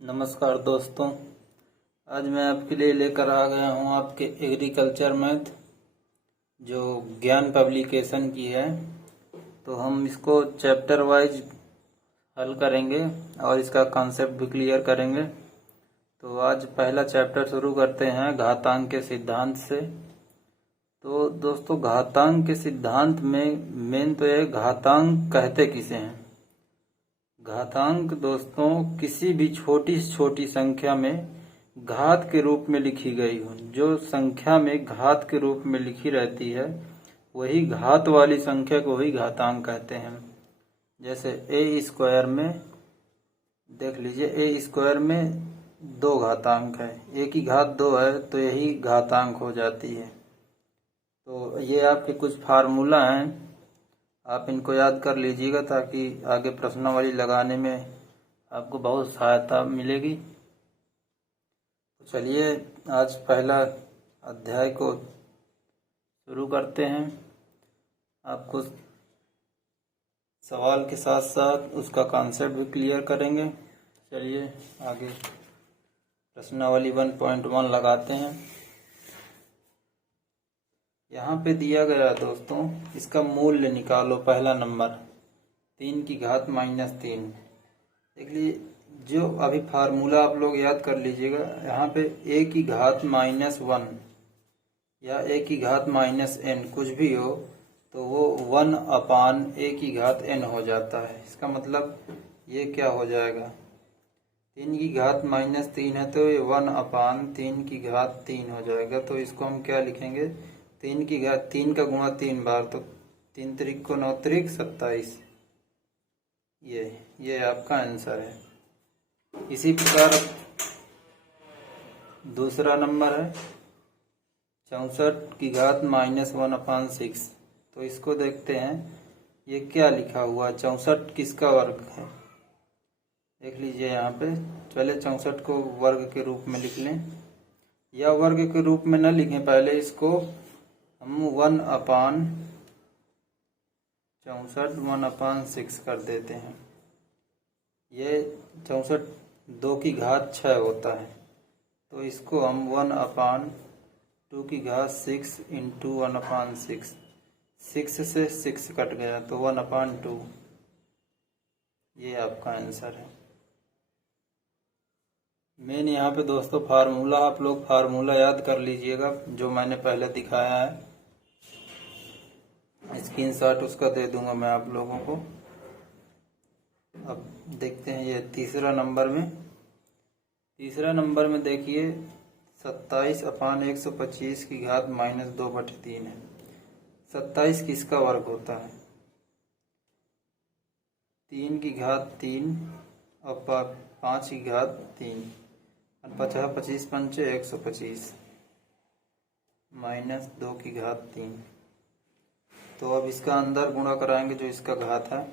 नमस्कार दोस्तों, आज मैं आपके लिए लेकर आ गया हूँ आपके एग्रीकल्चर मैथ जो ज्ञान पब्लिकेशन की है। तो हम इसको चैप्टर वाइज हल करेंगे और इसका कॉन्सेप्ट भी क्लियर करेंगे। तो आज पहला चैप्टर शुरू करते हैं घातांक के सिद्धांत से। तो दोस्तों, घातांक के सिद्धांत में मेन तो ये घातांक कहते किसे हैं। घातांक दोस्तों किसी भी छोटी से छोटी संख्या में घात के रूप में लिखी गई हो, जो संख्या में घात के रूप में लिखी रहती है वही घात वाली संख्या को ही घातांक कहते हैं। जैसे ए स्क्वायर में देख लीजिए, ए स्क्वायर में 2 घातांक है, ए की घात 2 है तो यही घातांक हो जाती है। तो ये आपके कुछ फार्मूला हैं, आप इनको याद कर लीजिएगा ताकि आगे प्रश्नावली लगाने में आपको बहुत सहायता मिलेगी। तो चलिए आज पहला अध्याय को शुरू करते हैं। आपको सवाल के साथ साथ उसका कॉन्सेप्ट भी क्लियर करेंगे। चलिए आगे प्रश्नावली 1.1 लगाते हैं। यहाँ पे दिया गया दोस्तों, इसका मूल्य निकालो। पहला नंबर 3 की घात -3। देख लीजिए, जो अभी फार्मूला आप लोग याद कर लीजिएगा। यहाँ पे a की घात -1 या a की घात -n कुछ भी हो तो वो 1/a की घात n हो जाता है। इसका मतलब ये क्या हो जाएगा, 3 की घात -3 है तो ये 1/3 की घात 3 हो जाएगा। तो इसको हम क्या लिखेंगे, 3 की घात 3 का गुणा 3 बार, तो 3 त्रिक को 9 त्रिक 27। ये आपका आंसर है। इसी प्रकार दूसरा नंबर है 64 की घात -1/6। तो इसको देखते हैं ये क्या लिखा हुआ है, 64 किसका वर्ग है। देख लीजिए यहाँ पे, पहले 64 को वर्ग के रूप में लिख लें, या वर्ग के रूप में न लिखें, पहले इसको हम 1/64 कर देते हैं। ये 64 2 की घात 6 होता है, तो इसको हम 1/2 की घात 6 इंटू 1/6, 6 से 6 कट गया तो 1/2। ये आपका आंसर है। मेन यहाँ पे दोस्तों फार्मूला, आप लोग फार्मूला याद कर लीजिएगा जो मैंने पहले दिखाया है। स्क्रीनशॉट उसका दे दूंगा मैं आप लोगों को। अब देखते हैं ये तीसरा नंबर में देखिए 27/125 की घात -2/3 है। 27 किसका वर्ग होता है, 3 की घात 3 और 5 की घात 3, 50 25 पंचे 125 -2 की घात 3। तो अब इसका अंदर गुणा कराएंगे जो इसका घात है,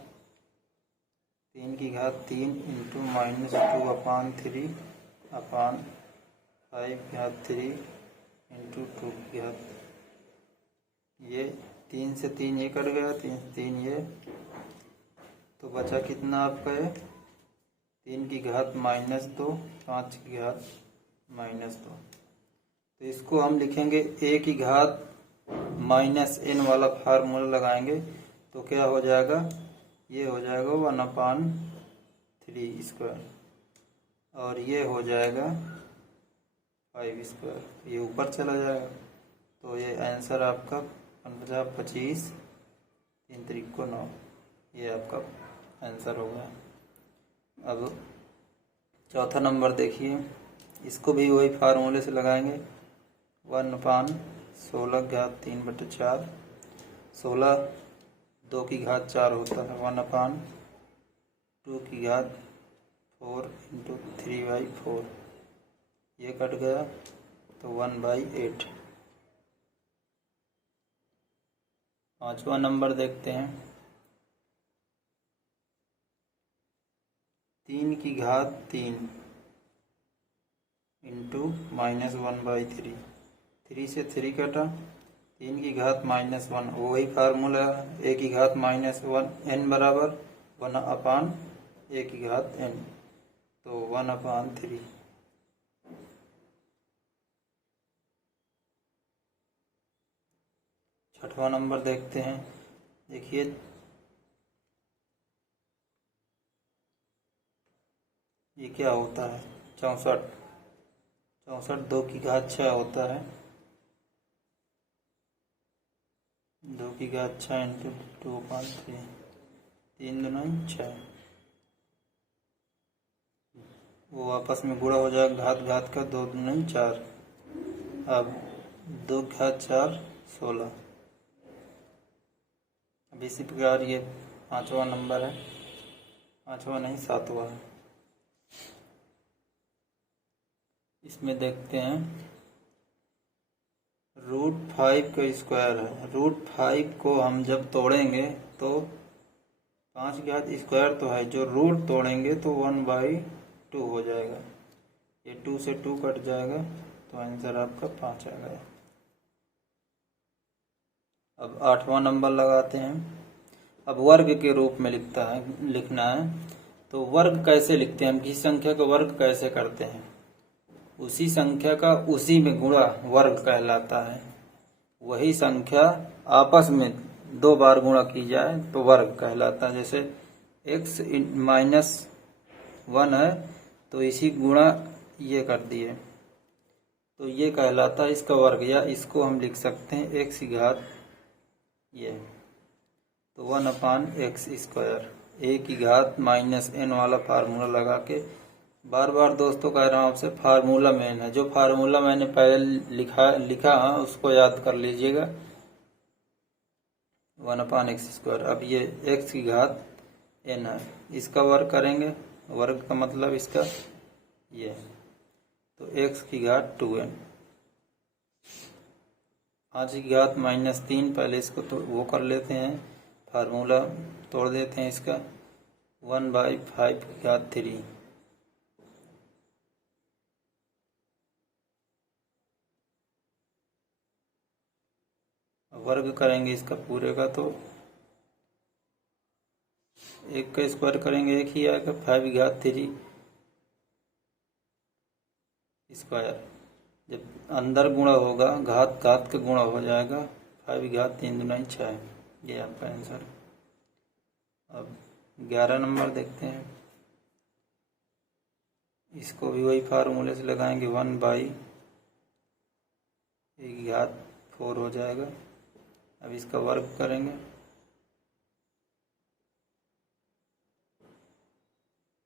3 की घात 3 इंटू -2/3 5 की घात 3 इंटू 2 की घात। ये 3 से 3 ये कट गया, 3 से 3 ये, तो बचा कितना आपका है, 3 की घात -2 5 की घात -2। तो इसको हम लिखेंगे a की घात -n वाला फार्मूला लगाएंगे तो क्या हो जाएगा, ये हो जाएगा 1/3 स्क्वायर और ये हो जाएगा 5 स्क्वायर, ये ऊपर चला जाएगा। तो ये आंसर आपका 50 25 3 त्रिक को 9, ये आपका आंसर हो गया। अब चौथा नंबर देखिए, इसको भी वही फार्मूले से लगाएंगे। 1/16 की घात 3/4, 16 2 की घात 4 होता है, 1/2 की घात 4 इंटू 3/4, ये कट गया तो 1/8। पांचवा नंबर देखते हैं, 3 की घात 3 इंटू -1/3, 3 से 3 कटा, 3 की घात -1, वही फार्मूला, a की घात -1 n बराबर 1/a की घात n। तो 1/3। छठवां नंबर देखते हैं। देखिए ये क्या होता है, 64। 2 की घात 6 होता है। 2 की घात 6 इंटू 2/3, 3 दूना 6। वो आपस में गुणा हो जाएगा, घात घात का, 2 दूना 4। अब 2 की घात 4, 16। अब इसी प्रकार ये 5वां नंबर है, 5वां नहीं 7वां है। इसमें देखते हैं √5 का स्क्वायर है। √5 को हम जब तोड़ेंगे तो 5 की घात स्क्वायर तो है, जो रूट तोड़ेंगे तो 1/2 हो जाएगा। ये 2 से 2 कट जाएगा तो आंसर आपका 5 आ गया। अब 8वां नंबर लगाते हैं। अब वर्ग के रूप में लिखना है। तो वर्ग कैसे लिखते हैं हम, किसी संख्या का वर्ग कैसे करते हैं, उसी संख्या का उसी में गुणा वर्ग कहलाता है। वही संख्या आपस में 2 बार गुणा की जाए तो वर्ग कहलाता है। जैसे x -1 है तो इसी गुणा ये कर दिए तो ये कहलाता है इसका वर्ग, या इसको हम लिख सकते हैं x की घात ये, तो 1/x²। a की घात -n वाला फार्मूला लगा के, बार बार दोस्तों कह रहा हूँ आपसे, फार्मूला मेन है। जो फार्मूला मैंने पहले लिखा है उसको याद कर लीजिएगा, 1/x²। अब ये x की घात n है, इसका वर्ग करेंगे, वर्ग का मतलब इसका ये, तो x की घात 2n। 5 की घात -3, पहले इसको तो वो कर लेते हैं, फार्मूला तोड़ देते हैं इसका, 1/5 की घात 3। वर्ग करेंगे इसका पूरे का तो 1 का स्क्वायर करेंगे 1 ही आएगा, 5 की घात 3 स्क्वायर। जब अंदर गुणा होगा घात घात का गुणा हो जाएगा, 5 की घात 3 दूना 6। ये आपका आंसर। अब 11 नंबर देखते हैं। इसको भी वही फार्मूले से लगाएंगे, 1/a की घात 4 हो जाएगा। अब इसका वर्ग करेंगे,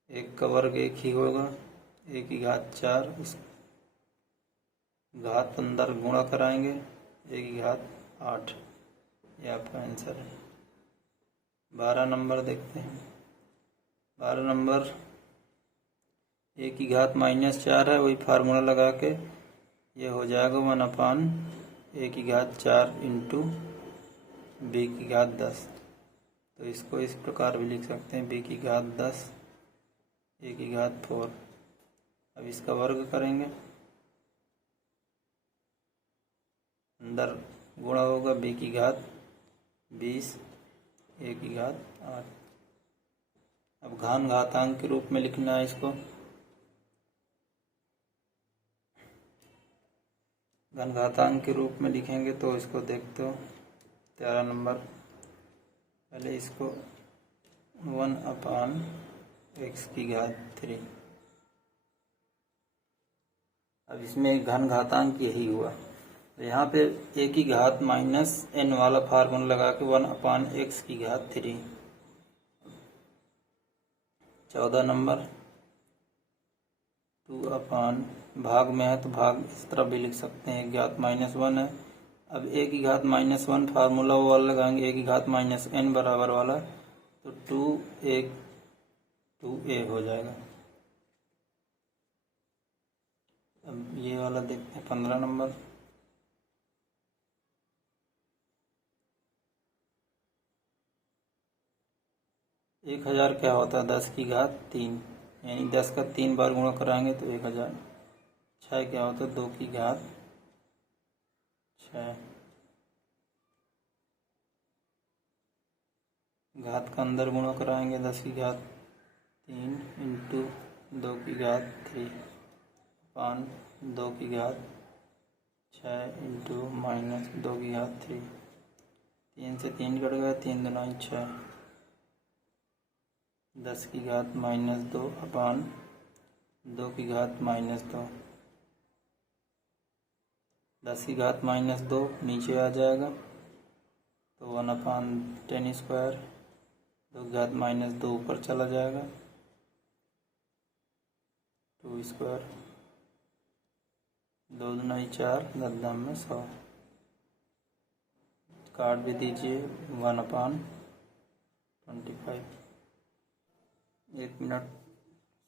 एक का वर्ग 1 ही होगा, 1 की घात 4, उस घात अंदर गुणा कराएंगे, 1 की घात 8। ये आपका आंसर है। 12 नंबर देखते हैं। 12 नंबर 1 की घात -4 है, वही फार्मूला लगा के ये हो जाएगा 1/a की घात 4 इंटू b की घात 10। तो इसको इस प्रकार भी लिख सकते हैं, b की घात 10 a की घात 4। अब इसका वर्ग करेंगे, अंदर गुणा होगा, b की घात 20 a की घात 8। अब घन घातांक के रूप में लिखना है इसको। घन घातांक के रूप में लिखेंगे तो इसको देखते हो 13 नंबर, पहले इसको 1/x की घात 3। अब इसमें घन घातांक यही हुआ, तो यहाँ पे a की घात -n वाला फार्मूला लगा के 1/x की घात 3। 14 नंबर 2 भाग में है तो भाग इस तरह भी लिख सकते हैं, घात -1 है। अब a की घात -1 फार्मूला वो वाला लगाएंगे, a की घात -n बराबर वाला, तो 2a हो जाएगा। अब ये वाला देखते हैं 15 नंबर। एक 1000 क्या होता है, 10 की घात 3, यानी 10 का 3 बार गुणा कराएंगे तो 1000। 6 क्या होता है, 2 की घात 6। घात का अंदर गुणा कराएंगे, 10 की घात 3 इंटू 2 की घात 3 अपान 2 की घात 6 इंटू माइनस 2 की घात 3। 3 से 3 कट गया, 3 दूना 6। 10 की घात -2 अपान 2 की घात -2। 10 की घात -2 नीचे आ जाएगा तो 1/10²। 2 की घात -2 ऊपर चला जाएगा, 2²। 2 दूना 4, 10 दाम में 100। काट भी दीजिए, 1/25। 1 मिनट,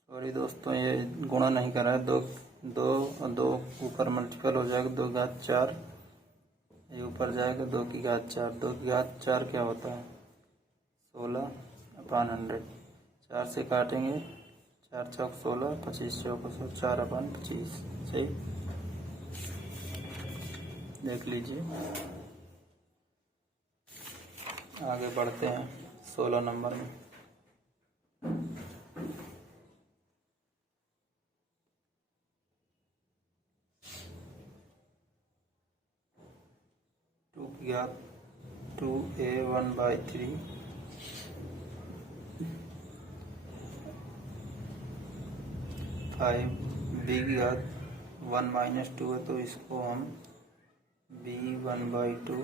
सॉरी दोस्तों, ये गुणा नहीं कर रहा है। 2 2 और 2 ऊपर मल्टीपल हो जाएगा, 2 की घात 4। ये ऊपर जाएगा, 2 की घात 4। 2 की घात 4 क्या होता है? 16/100। 4 से काटेंगे, 4 चौक 16, 25 चौक 100, 4/25। सही, देख लीजिए। आगे बढ़ते हैं 16 नंबर में। टू की घात 2a 1/3 5 b की घात 1 - 2 है तो इसको हम b 1/2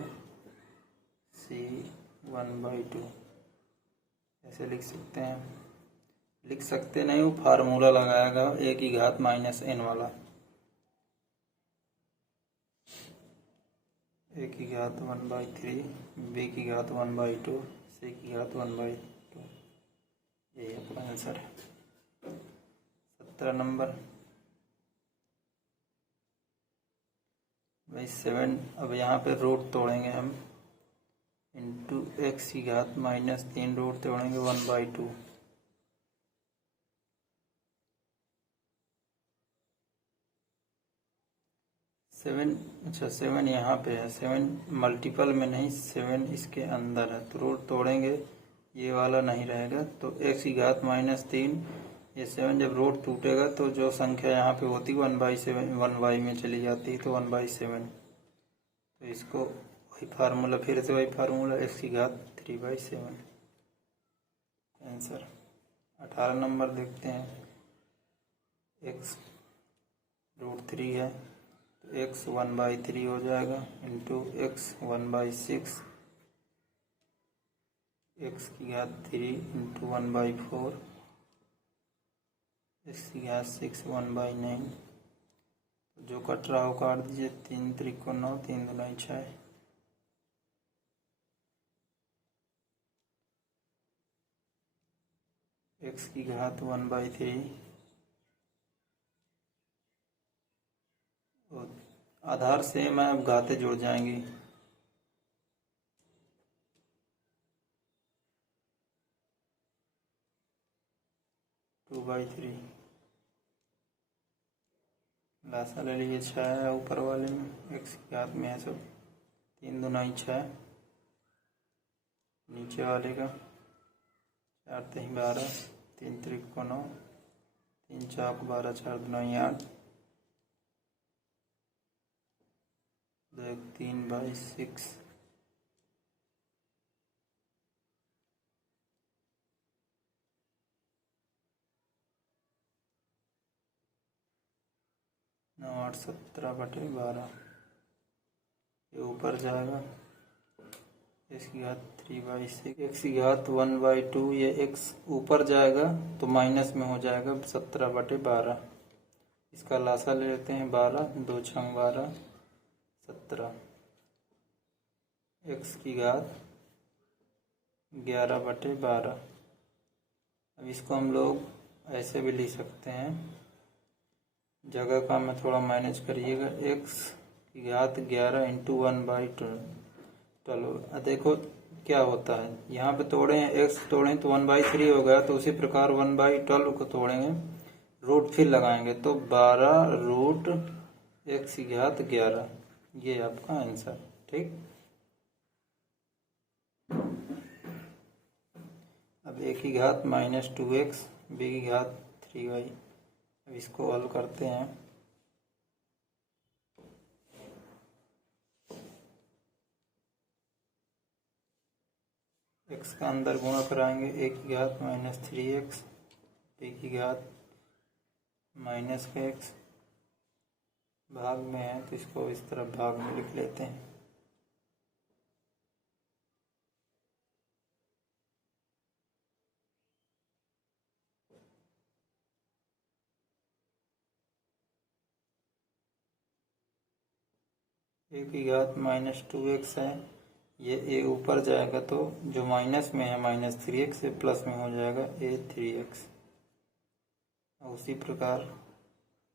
c 1/2 ऐसे लिख सकते हैं। लिख सकते नहीं, वो फार्मूला लगाएगा a की घात -n वाला। a की घात 1/3, b की घात 1/2, c की घात 1/2। यही अपना आंसर है। 17 नंबर भाई 7। अब यहाँ पे रूट तोड़ेंगे हम, इंटू x की घात -3 रूट तोड़ेंगे 1/2। 7, अच्छा 7 यहाँ पे है, 7 मल्टीपल में नहीं, 7 इसके अंदर है तो रूट तोड़ेंगे, ये वाला नहीं रहेगा तो x की घात -3। ये 7 जब रूट टूटेगा तो जो संख्या यहाँ पे होती है 1/7 1y में चली जाती है तो 1/7। तो इसको वही फार्मूला, फिर से वही फार्मूला, x की घात 3/7 आंसर। 18 नंबर देखते हैं। x √3 है तो x 1/3 हो जाएगा, इंटू x 1/6, x की घात 3 इंटू 1/4, x की घात 6 1/9। जो कट रहा हो काट दीजिए, 3 त्रिको 9, 3 दूना 6। x की घात 1/3 और आधार सेम है, अब घातें जुड़ जाएंगी। 2/3 लासा ले लीजिए, 6 है ऊपर वाले में, x की घात में है सब। 3 दूना 6, नीचे वाले का 4 3 12, 3 त्रिको 9, 3 चौक 12, 4 दूना 8, 2 1 3/6। 9 8 17/12। ये ऊपर जाएगा, x की घात 3/6, x की घात 1/2। ये x ऊपर जाएगा तो माइनस में हो जाएगा 17/12। इसका लासा ले लेते हैं, 12 2 6 12 17। x की घात 11/12। अब इसको हम लोग ऐसे भी लिख सकते हैं, जगह का मैं थोड़ा मैनेज करिएगा। x की घात 11 इंटू 1/2। चलो देखो क्या होता है, यहाँ पे तोड़े हैं, x तोड़े तो 1/3 हो गया, तो उसी प्रकार 1/12 को तोड़ेंगे, रूट फिर लगाएंगे तो 12 रूट x की घात 11। ये आपका आंसर। ठीक, अब a की घात -2x, b की घात 3y। अब इसको हल करते हैं। x का अंदर गुणा कराएंगे a की घात -3x, b की घात -x, भाग में है तो इसको इस तरफ भाग में लिख लेते हैं। a की घात -2x है, ये a ऊपर जाएगा तो जो माइनस में है -3x से प्लस में हो जाएगा a 3x। उसी प्रकार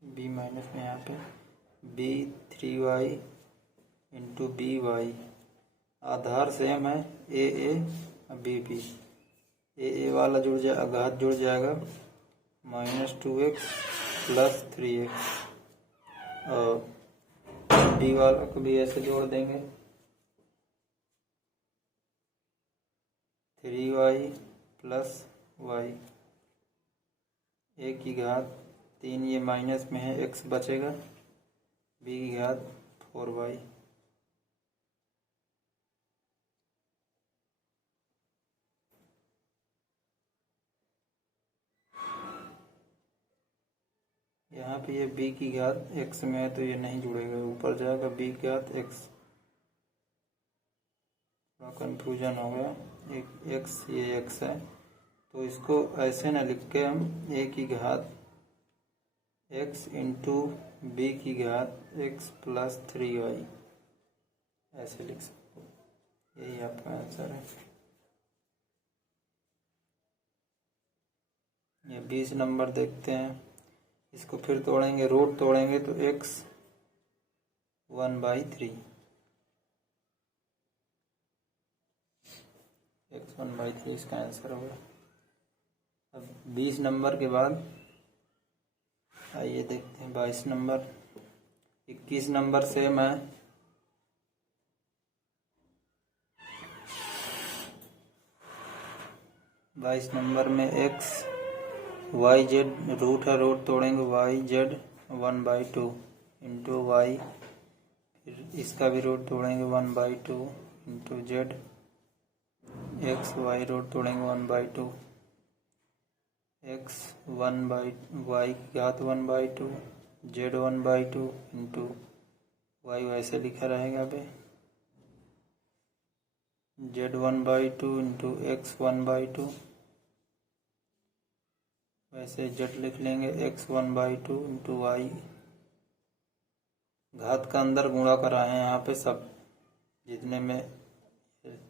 b माइनस में यहाँ पे b 3y into B Y, आधार सेम है a b b, a वाला जुड़ जाए घात जुड़ जाएगा -2x प्लस 3x, और b वाला को भी ऐसे जोड़ देंगे 3y प्लस y, a की घात 3, ये माइनस में है x बचेगा, b की घात 4y। यहाँ पे ये b की घात x में है तो ये नहीं जुड़ेगा, ऊपर जाएगा b की घात x। थोड़ा कन्फ्यूजन हो गया, एक x ये x है तो इसको ऐसे ना लिख के हम a की घात x इंटू बी की घात x प्लस 3y ऐसे लिख सकते हो, यही आपका आंसर है। ये 20 नंबर देखते हैं, इसको फिर तोड़ेंगे, रूट तोड़ेंगे तो x 1/3, x 1/3 इसका आंसर होगा। अब 20 नंबर के बाद आइए देखते हैं 22 नंबर। 21 नंबर से मैं 22 नंबर में x y z रूट है, रूट तोड़ेंगे y z 1/2 इंटू वाई, फिर इसका भी रूट तोड़ेंगे 1/2 into z, x y root तोड़ेंगे 1/2, x 1/y की घात 1/2, z 1/2 इंटू y वैसे लिखा रहेगा अभी z 1/2 इंटू x 1/2, वैसे z लिख लेंगे x 1/2 इंटू वाई। घात का अंदर गुणा कराए हैं यहाँ पे सब जितने में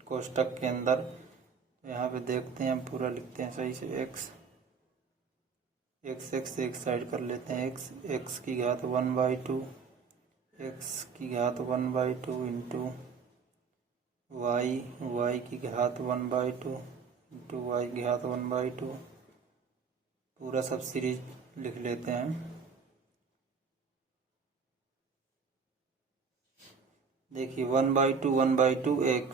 कोष्टक के अंदर, तो यहाँ पे देखते हैं, हम पूरा लिखते हैं सही से। x एक साइड कर लेते हैं, x की घात 1/2, x की घात 1/2 इंटू y की घात 1/2 इंटू y की घात 1/2, पूरा सब सीरीज लिख लेते हैं। देखिए 1/2 एक,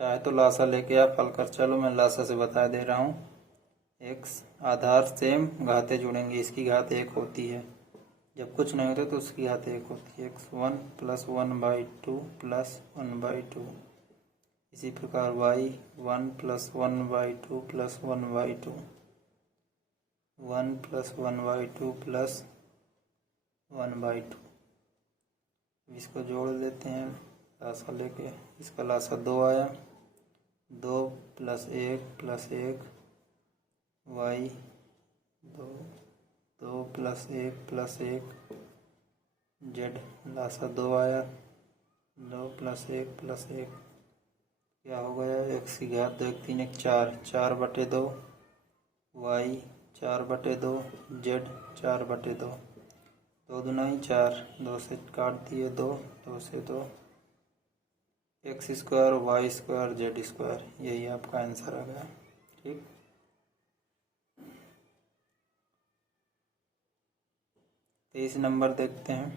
चाहे तो लासा लेके आप हल कर, चलो मैं लासा से बता दे रहा हूँ। x आधार सेम, घातें जुड़ेंगे, इसकी घात 1 होती है, जब कुछ नहीं होता तो उसकी घात 1 होती है, x 1 प्लस 1/2 प्लस 1/2। इसी प्रकार y 1 plus 1/2 plus 1/2, 1 plus 1/2 plus 1/2। इसको जोड़ लेते हैं लासा लेके, इसका लासा 2 आया, 2 plus 1 plus 1 y 2 plus 1 plus 1 z, लासा 2 आया, 2 प्लस 1 प्लस 1, क्या हो गया, x की घात 2 1 3 1 4, 4/2 y 4/2 z 4/2, 2 दूनी 4, 2 से काट दिए 2, 2 से 2, x square y square z square, यही आपका आंसर आ गया। ठीक, तो इस नंबर देखते हैं।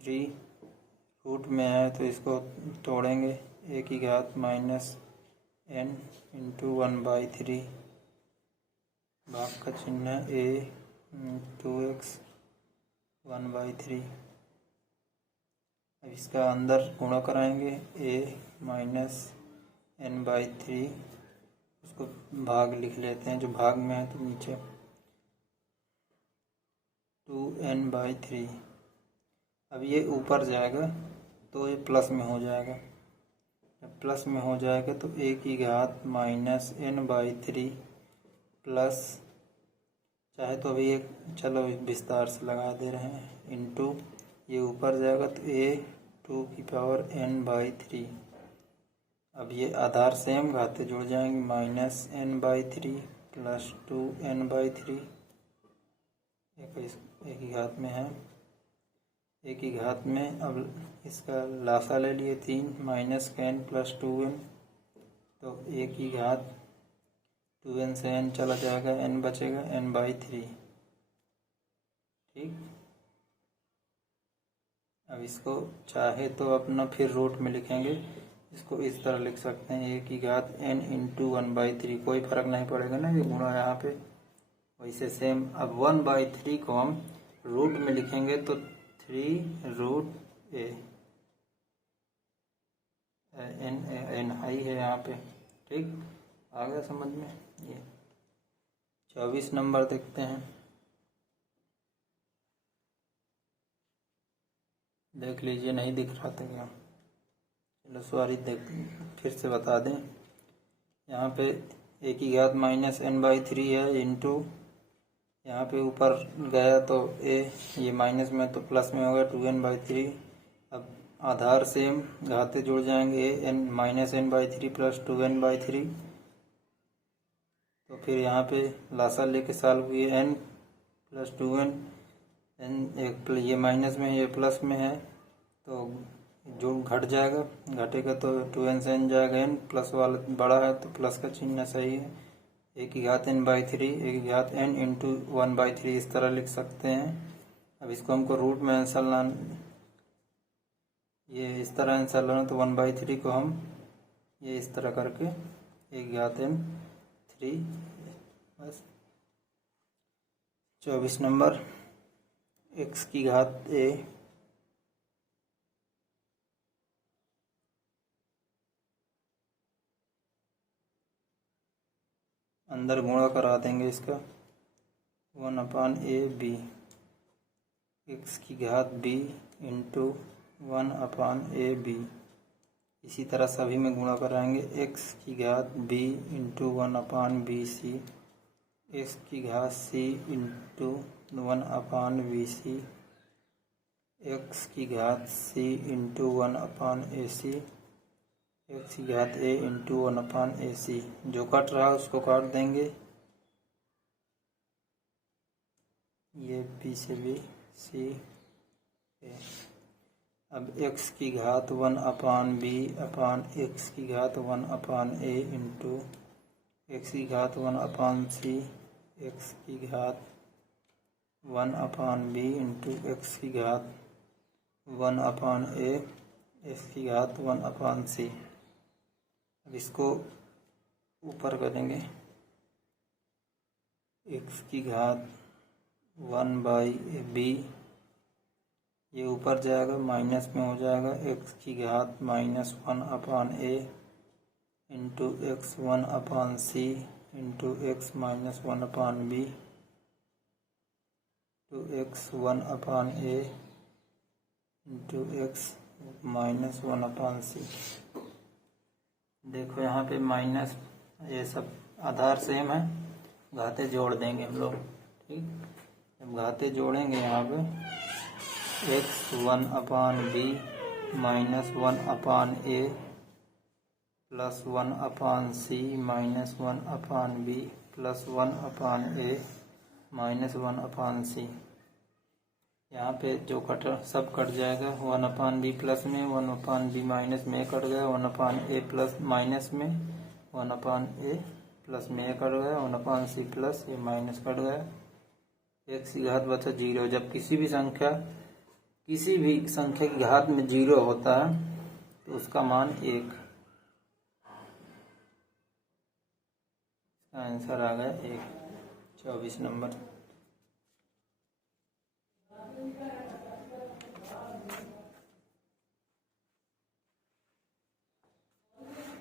3 रूट में है तो इसको तोड़ेंगे, a की घात -n इंटू 1/3 भाग का चिन्ह है a 2x 1/3। अब इसका अंदर गुणा कराएंगे a माइनस n/3, उसको भाग लिख लेते हैं, जो भाग में है तो नीचे 2n/3। अब ये ऊपर जाएगा तो ये प्लस में हो जाएगा, जब प्लस में हो जाएगा तो a की घात माइनस n/3 प्लस, चाहे तो अभी एक चलो विस्तार से लगा दे रहे हैं, इंटू ये ऊपर जाएगा तो a 2 की पावर n/3। अब ये आधार सेम घाते जुड़ जाएंगे, माइनस n/3 प्लस 2n/3, एक ही घात में है, एक ही घात में। अब इसका लासा ले लिए 3 माइनस का n प्लस 2n, तो एक ही घात 2n से n चला जाएगा, n बचेगा n/3। ठीक, अब इसको चाहे तो अपना फिर रूट में लिखेंगे, इसको इस तरह लिख सकते हैं, एक की घात n इंटू 1/3, कोई फर्क नहीं पड़ेगा ना, ये गुणा यहाँ पे वैसे सेम। अब 1/3 को हम रूट में लिखेंगे तो 3√a, n हाई है यहाँ पे। ठीक, आ गया समझ में। ये 24 नंबर देखते हैं, देख लीजिए, नहीं दिख रहा था क्या? चलो सॉरी, देख फिर से बता दें। यहाँ पे a की घात माइनस n/3 है, इंटू यहाँ पे ऊपर गया तो a, ये माइनस में तो प्लस में होगा 2n/3। अब आधार सेम, घाते जुड़ जाएंगे, n minus n/3 plus 2n/3, तो फिर यहाँ पे लासा लेके सॉल्व हुई, n प्लस 2n, n एक ये माइनस में है, ये प्लस में है, तो जो घट जाएगा, घटेगा तो 2n से n जाएगा, n प्लस वाला बड़ा है तो प्लस का चिन्ह सही है। एक की घात n/3, एक की घात n इंटू 1/3, इस तरह लिख सकते हैं। अब इसको हमको रूट में आंसर लाना, ये इस तरह आंसर लाना, तो 1/3 को हम ये इस तरह करके एक की घात n3, बस। 24 नंबर, x की घात a अंदर गुणा करा देंगे इसका 1/ab, x की घात b इंटू 1/ab, इसी तरह सभी में गुणा कराएंगे, x की घात b इंटू 1/bc, x की घात c इंटू 1/bc, x की घात c इंटू 1/ac, x की घात a इंटू 1/ac। जो कट रहा है उसको काट देंगे, ये b से b, c a। अब x की घात 1/b अपान x की घात 1/a इंटू x की घात 1/c, x की घात 1/b इंटू x की घात 1/a, x की घात 1/c। अब इसको ऊपर करेंगे, x की घात 1/b, ये ऊपर जाएगा, माइनस में हो जाएगा, x की घात minus 1/a into x 1/c into x minus 1/b to x 1/a into x minus 1/c। देखो यहाँ पे माइनस, ये सब आधार सेम है, घाते जोड़ देंगे हम लोग। ठीक, जब घाते जोड़ेंगे यहाँ पे x 1/b minus 1/a plus 1/c minus 1/b plus 1/a minus 1/c, यहाँ पे जो कट सब कट जाएगा, 1/b प्लस में, 1/b माइनस में कट गया, 1/a प्लस माइनस में, 1/a प्लस में कट गया, 1/c प्लस ये माइनस कट गया, x की घात बचा 0। जब किसी भी संख्या की घात में 0 होता है तो उसका मान 1, आंसर आ गया 1। 24 नंबर।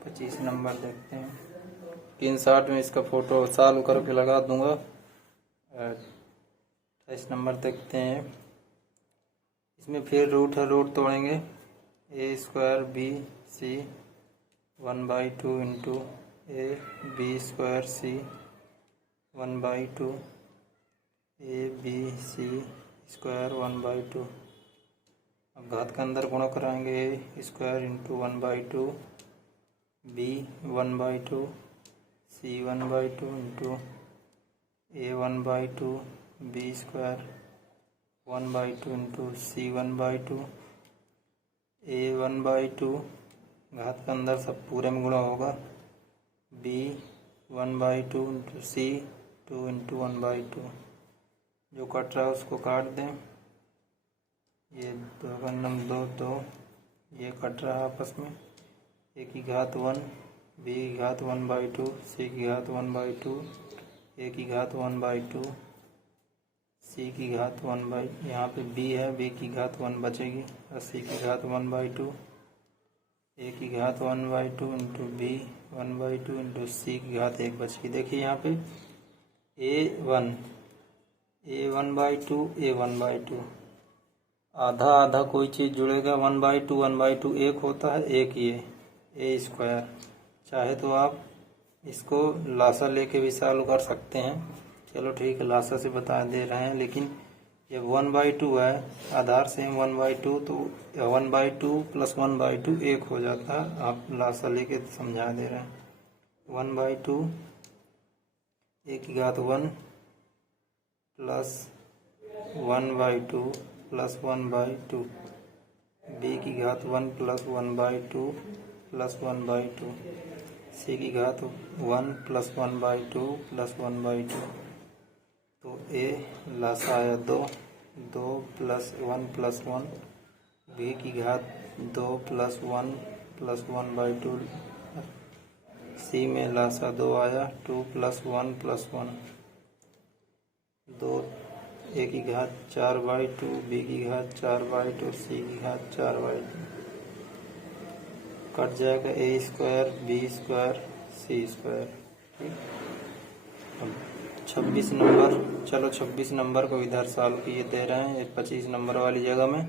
25 नंबर देखते हैं। 360 में इसका फोटो चालू करके लगा दूंगा। 28 नंबर देखते हैं। इसमें फिर रूट है, रूट तोड़ेंगे। A square B C 1/2 into A B square C 1/2 A B C square 1/2। अब घात के अंदर गुणा कराएंगे। A square into 1/2 B 1/2 C 1/2 into A 1/2 B square 1/2 into C 1/2 A 1/2। घात के अंदर सब पूरे में गुणा होगा। B 1/2 into C 2 into 1/2। जो कट रहा है उसको काट दें। ये 2 का नम 2 2, ये कट रहा है आपस में। ए की घात 1 बी की घात 1/2 सी की घात 1/2 ए की घात 1/2 सी की घात 1/, यहाँ पे बी है, बी की घात 1 बचेगी और सी की घात 1/2 ए की घात 1/2 इंटू बी 1/2 इंटू सी की घात 1 बचेगी। देखिए यहाँ पे a1 a 1/2 आधा आधा कोई चीज़ जुड़ेगा। 1/2 एक होता है, एक ये ए स्क्वायर। चाहे तो आप इसको लासा लेके भी सॉल्व कर सकते हैं। चलो ठीक है, लासा से बता दे रहे हैं। लेकिन जब 1/2 है, आधार सेम 1/2, तो 1/2 प्लस 1/2 एक हो जाता है। आप लासा लेके समझा दे रहे हैं। 1/2 ए की घात 1 प्लस 1/2 प्लस 1/2 बी की घात 1 प्लस 1/2 प्लस 1/2 सी की घात 1 प्लस 1/2 प्लस 1/2। तो ए लासा आया 2 2 प्लस 1 प्लस 1 बी की घात 2 प्लस 1 प्लस 1/2 सी में लासा 2 आया 2 प्लस 1 प्लस 1 2 ए की घात 4/2 बी की घात 4/2 सी की घात 4/2। कट जाएगा ए स्क्वायर बी स्क्वायर सी स्क्वायर। ठीक। 26 नंबर, चलो 26 नंबर को इधर सॉल्व किए दे रहे हैं। 25 नंबर वाली जगह में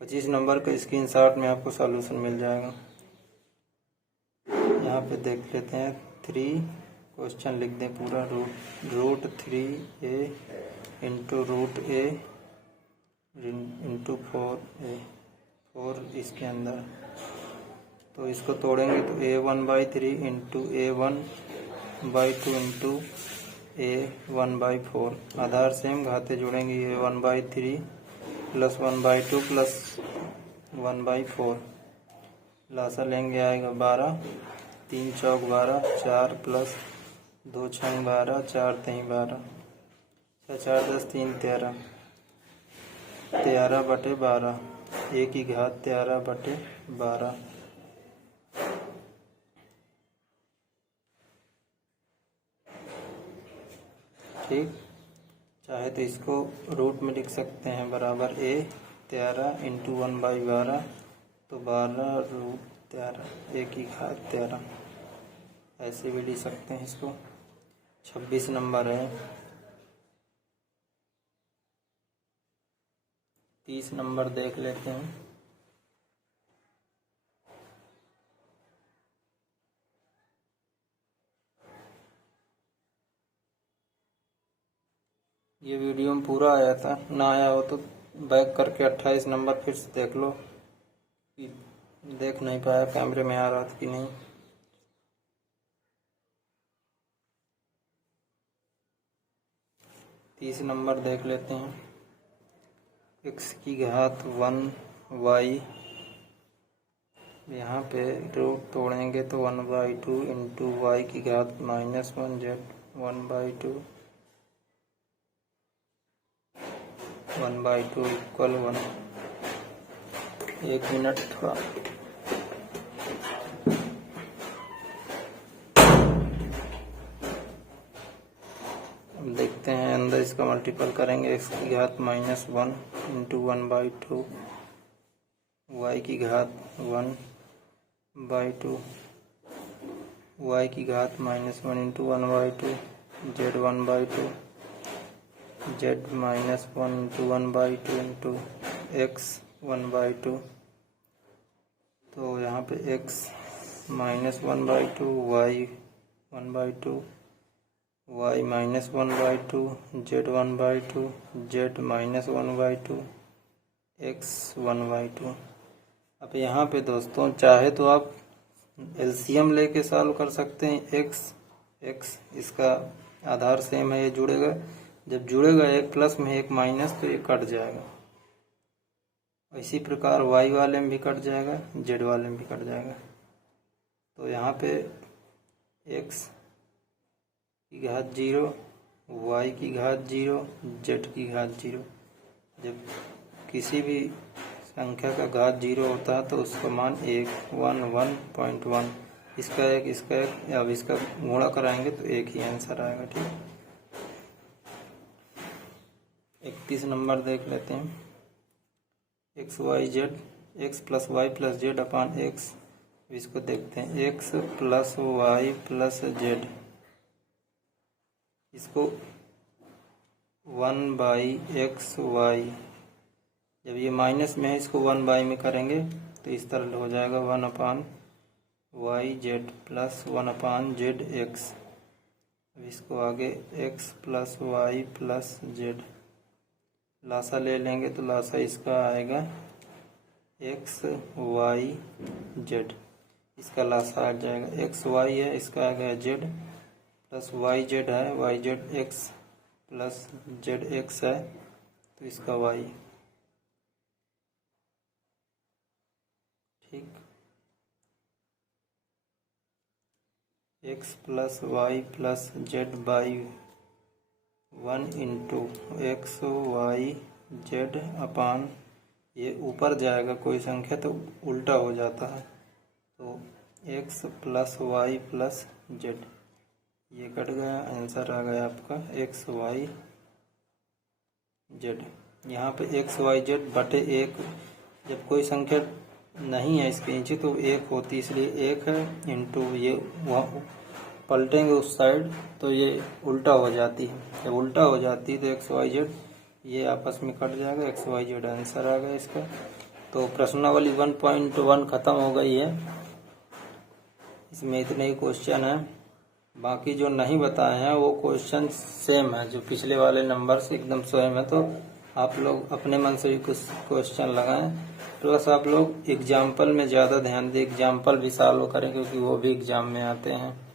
25 नंबर का स्क्रीनशॉट में आपको सॉल्यूशन मिल जाएगा। यहाँ पे देख लेते हैं। 3 क्वेश्चन लिख दें पूरा। रूट 3a इंटू रूट ए इंटू 4a 4 इसके अंदर। तो इसको तोड़ेंगे तो a1/3 into a1/2 into a1/4। आधार सेम, घाते जोड़ेंगे। a1/3 plus 1/2 plus 1/4। लासा लेंगे, आएगा 12 3 चौक 12 4 प्लस 2 छंग 12 4 3 12 6 4 10 3 13 13/12 ए की घात 13/12। ठीक। चाहे तो इसको रूट में लिख सकते हैं बराबर ए 13 इंटू 1/12, तो 12 रूट 13 ए की घात 13। ऐसे भी लिख सकते हैं इसको। 26 नंबर है। 30 नंबर देख लेते हैं। ये वीडियो में पूरा आया था, ना आया हो तो बैक करके 28 नंबर फिर से देख लो। देख नहीं पाया, कैमरे में आ रहा था कि नहीं। तीस नंबर देख लेते हैं। x की घात 1y, यहाँ पे रूट तोड़ेंगे तो 1/2 इंटू वाई की घात -1z 1/2 1/2 इक्वल 1। 1 मिनट थोड़ा। अब देखते इसका मल्टीपल करेंगे x की घात -1 इंटू 1/2, y की घात 1/2, y की घात -1 into 1/2, z 1/2, z -1 into 1/2 into x 1/2। तो यहाँ पे x -1/2, y 1/2, y -1/2, z 1/2, z -1/2, x 1/2। अब यहाँ पे दोस्तों चाहे तो आप एलसीएम लेके सॉल्व कर सकते हैं। x इसका आधार सेम है, ये जुड़ेगा, जब जुड़ेगा एक प्लस में एक माइनस तो ये कट जाएगा। इसी प्रकार y वाले में भी कट जाएगा, z वाले में भी कट जाएगा। तो यहाँ पे x की घात 0, y की घात 0, z की घात 0। जब किसी भी संख्या का घात 0 होता है तो उसका मान 1 इसका एक, अब इसका गुणा कराएंगे तो एक ही आंसर आएगा। ठीक, 31 नंबर देख लेते हैं। x plus Y plus Z upon X, इसको देखते हैं x plus Y plus Z, इसको 1/xy, जब ये माइनस में है इसको 1 में करेंगे तो इस तरह हो जाएगा 1/yz प्लस 1/zx। इसको आगे x plus Y plus z, लासा ले लेंगे तो लासा इसका आएगा xyz, इसका लासा आ जाएगा xy है, इसका आ गया z प्लस yz है, yz x प्लस zx है तो इसका y। ठीक, x plus Y plus Z by 1 into X Y Z upon, ये ऊपर जाएगा कोई संख्या तो उल्टा हो जाता है, तो x plus Y plus z, ये कट गया, आंसर आ गया आपका एक्स वाई जेड। यहाँ पे एक्स वाई जेड बटे 1, जब कोई संख्या नहीं है इसके नीचे तो 1 होती, इसलिए 1 है इंटू ये वहाँ पलटेंगे उस साइड तो ये उल्टा हो जाती है, जब उल्टा हो जाती है तो एक्स वाई जेड ये आपस में कट जाएगा, एक्स वाई जेड आंसर आ गया इसका। तो प्रश्नावली 1.1 खत्म हो गई है, इसमें इतने ही क्वेश्चन है, बाकी जो नहीं बताए हैं वो क्वेश्चन सेम है, जो पिछले वाले नंबर से एकदम सेम है। तो आप लोग अपने मन से भी कुछ क्वेश्चन लगाएं, प्लस आप लोग एग्जाम्पल में ज़्यादा ध्यान दें, एग्जाम्पल भी सॉल्व करें क्योंकि वो भी एग्जाम में आते हैं।